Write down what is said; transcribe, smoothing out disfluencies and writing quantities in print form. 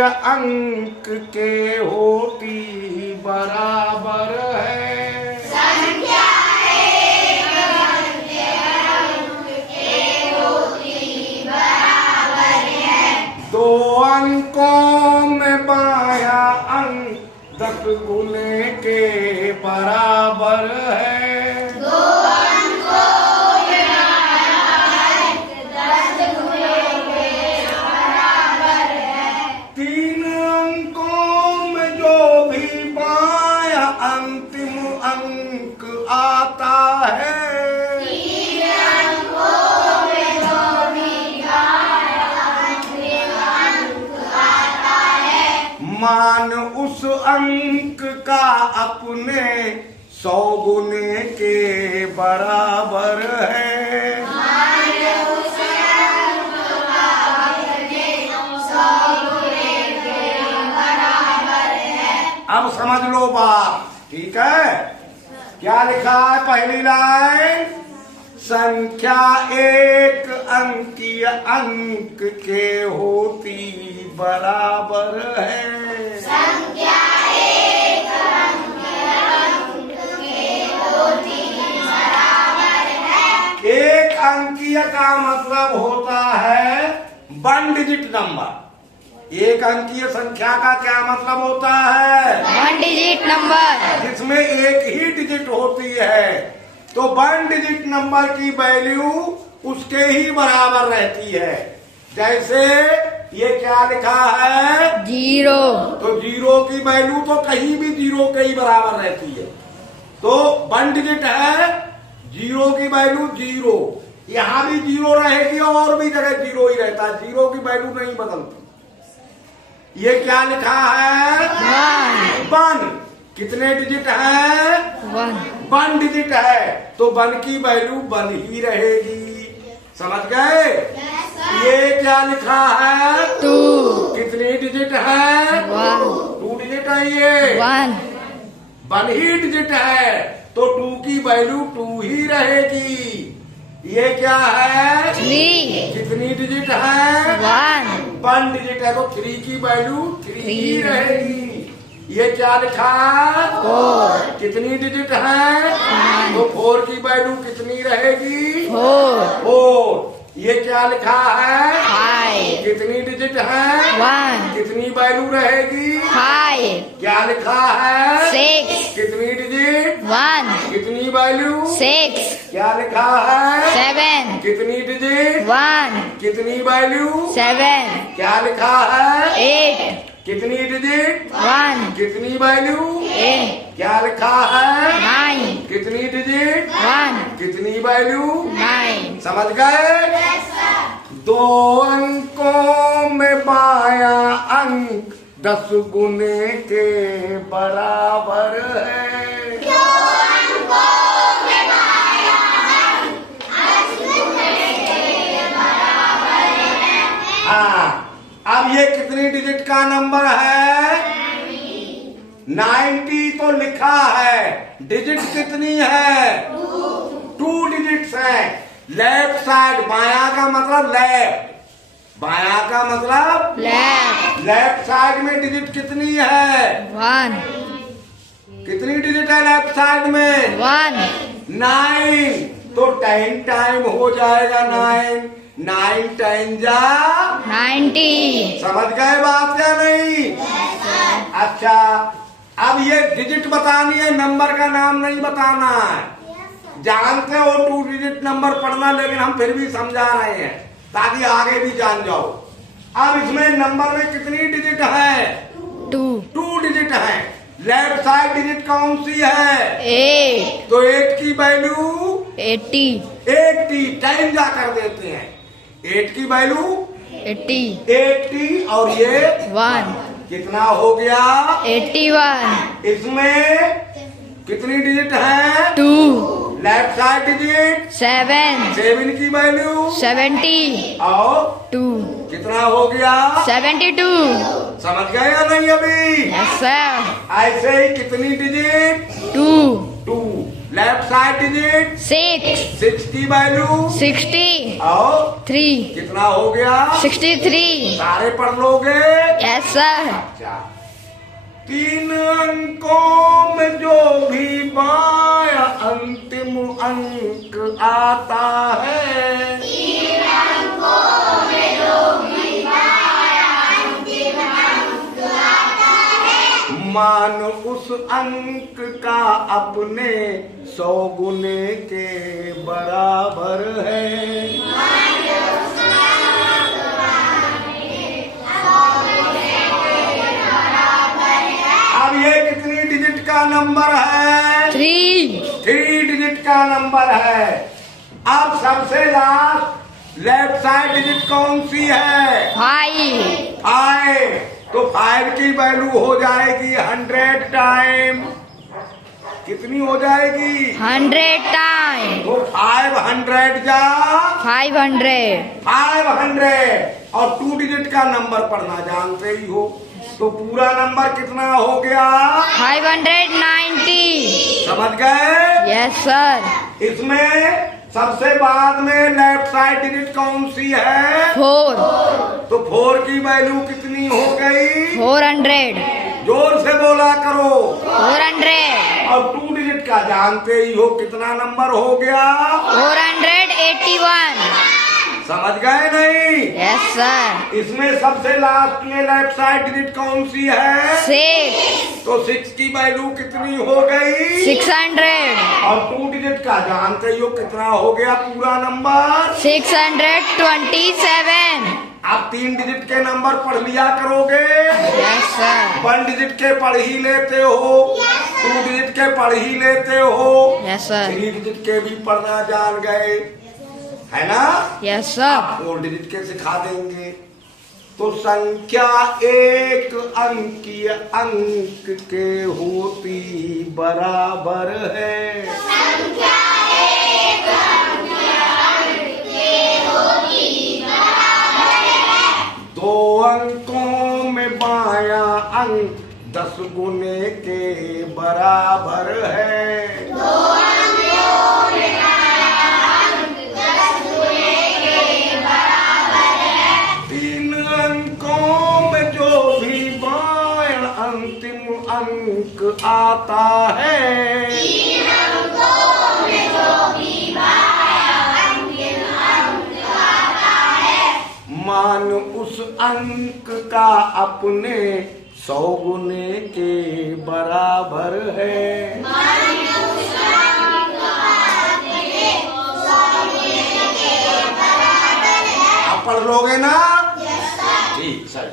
अंक के होती बराबर है। संख्या एक अंक के होती बराबर है। दो अंकों में बाया अंक 10 गुने के बराबर है। दो अंकों में बाया अंक 10 गुने के बराबर है। 3 अंकों में जो भी बाया अंतिम अंक आता है। 3 अंकों में जो भी बाया अंतिम अंक आता है। मान उस अंक का अपने 100 गुने के बराबर है। मान उस अंक का अपने 100 गुने के बराबर है। अब समझ लो बात, ठीक है। क्या लिखा है पहली लाइन? संख्या एक अंकीय अंक के होती बराबर है। संख्या एक अंक के होती बराबर है। एक अंकीय का मतलब होता है 1 डिजिट नंबर। एक अंकीय संख्या का क्या मतलब होता है? 1 डिजिट नंबर। जिसमें एक ही डिजिट होती है। तो 1 डिजिट नंबर की वैल्यू उसके ही बराबर रहती है। जैसे ये क्या लिखा है? 0। तो 0 की वैल्यू तो कहीं भी 0 के ही बराबर रहती है। तो 1 डिजिट है, 0 की वैल्यू 0। यहाँ भी 0 रहेगी और भी जगह 0 ही रहता है। 0 की वैल्यू नहीं बदलती। ये क्या लिखा है? 1। कितने डिजिट है? 1 डिजिट है। तो 1 की वैल्यू 1 ही रहेगी। समझ गए? ये क्या लिखा है? 2। कितनी डिजिट है? 2 डिजिट है ये। 1 ही डिजिट है। तो 2 की वैल्यू 2 ही रहेगी। ये क्या है? 3। कितनी डिजिट है? 1 डिजिट है। तो 3 की वैल्यू 3 ही रहेगी। ये क्या लिखा है? 4। कितनी डिजिट है? तो 4 की वैल्यू कितनी रहेगी? 4। ये क्या लिखा है? 5। कितनी डिजिट है? 1। कितनी वैल्यू रहेगी? 5। क्या लिखा है? 6। कितनी डिजिट? 1। कितनी वैल्यू? 6। क्या लिखा है? 7। कितनी डिजिट? 1। कितनी वैल्यू? 7। क्या लिखा है? 8। कितनी डिजिट? 1। कितनी वैल्यू? 8। क्या लिखा है? 9। कितनी डिजिट? 1। कितनी वैल्यू? 9। समझ गए? 2 अंकों में बाया अंक 10 गुने के बराबर है। 2 अंकों में बाया अंक 10 गुने के बराबर है। हाँ, अब ये कितनी डिजिट का नंबर है? 90 तो लिखा है। डिजिट कितनी है? 2 डिजिट्स है। लेफ्ट साइड, बाया का मतलब लेफ्ट, बाया का मतलब लेफ्ट। लेफ्ट साइड में डिजिट कितनी है? 1। कितनी डिजिट है लेफ्ट साइड में? 1। 9। तो 10 टाइम हो जाएगा 9। 9 10 जा 90। समझ गए बात या नहीं? अच्छा, अब ये डिजिट बतानी है, नंबर का नाम नहीं बताना है। जानते हो 2 डिजिट नंबर पढ़ना, लेकिन हम फिर भी समझा रहे हैं ताकि आगे भी जान जाओ। अब इसमें नंबर में कितनी डिजिट है? 2 डिजिट है। लेफ्ट साइड डिजिट कौन सी है? 8। तो 8 की वैल्यू 80। 80 टाइम जा कर देते हैं। 8 की वैल्यू 80। 80 और ये 1। कितना हो गया? 81। इसमें कितनी डिजिट है? 2। Left side digit 7। 7 की वैल्यू 70। और 2। कितना हो गया? 72। समझ गए या नहीं अभी? Yes sir. ऐसे ही कितनी डिजिट? 2। 2 लेफ्ट साइड डिजिट 6, 6 की वैल्यू 60, और 3, कितना हो गया 63. सारे पढ़ लोगे। Yes, sir. अच्छा, 3 अंकों में जो भी बाया अंतिम अंक आता है, 3 अंकों में जो भी पाया अंतिम अंक आता है, मान उस अंक का अपने 100 गुने के बराबर है। अब ये कितनी डिजिट का नंबर है? 3, 3 डिजिट का नंबर है। अब सबसे लास्ट लेफ्ट साइड डिजिट कौन सी है? 5, 5। तो 5 की वैल्यू हो जाएगी 100 टाइम। कितनी हो जाएगी? 100 टाइम. तो 500 जा 500. 500 और 2 डिजिट का नंबर पढ़ना जानते ही हो। तो पूरा नंबर कितना हो गया? 590. समझ गए? Yes, sir. इसमें सबसे बाद में लेफ्ट साइड डिजिट कौन सी है? 4, तो 4 की वैल्यू कितनी हो गई? 400. जोर से बोला करो। 400. और 2 डिजिट का जानते ही हो कितना नंबर हो गया? 481. समझ गए नहीं? Yes, sir. इसमें सबसे लास्ट में लेफ्ट साइड डिजिट कौन सी है? 6, तो 6 की वैल्यू कितनी हो गई? 600. और 2 डिजिट का जानते ही हो कितना हो गया पूरा नंबर? 627. आप 3 डिजिट के नंबर पढ़ लिया करोगे। Yes, sir. 1 डिजिट के पढ़ ही लेते हो, 2 डिजिट के पढ़ ही लेते हो, Yes, sir. 3 डिजिट के भी पढ़ना जान गए, है ना? Yes, sir. 4 डिजिट के सिखा देंगे। तो संख्या एक अंकीय अंक के होती बराबर है। संख्या एक अंकीय अंक के होती बराबर है। 2 अंकों में बाया अंक 10 गुने के बराबर है। 2 अंकों में बाया अंक 10 गुने के बराबर है। 3 अंकों में जो भी बाया अंतिम अंक आता है, 3 अंकों में जो भी बाया अंतिम अंक आता है, मान उस अंक का अपने 100 गुने के बराबर है। मान उस अंक का अपने 100 गुने के बराबर है। आप पढ़ लोगे ना? Yes, sir. ठीक सर।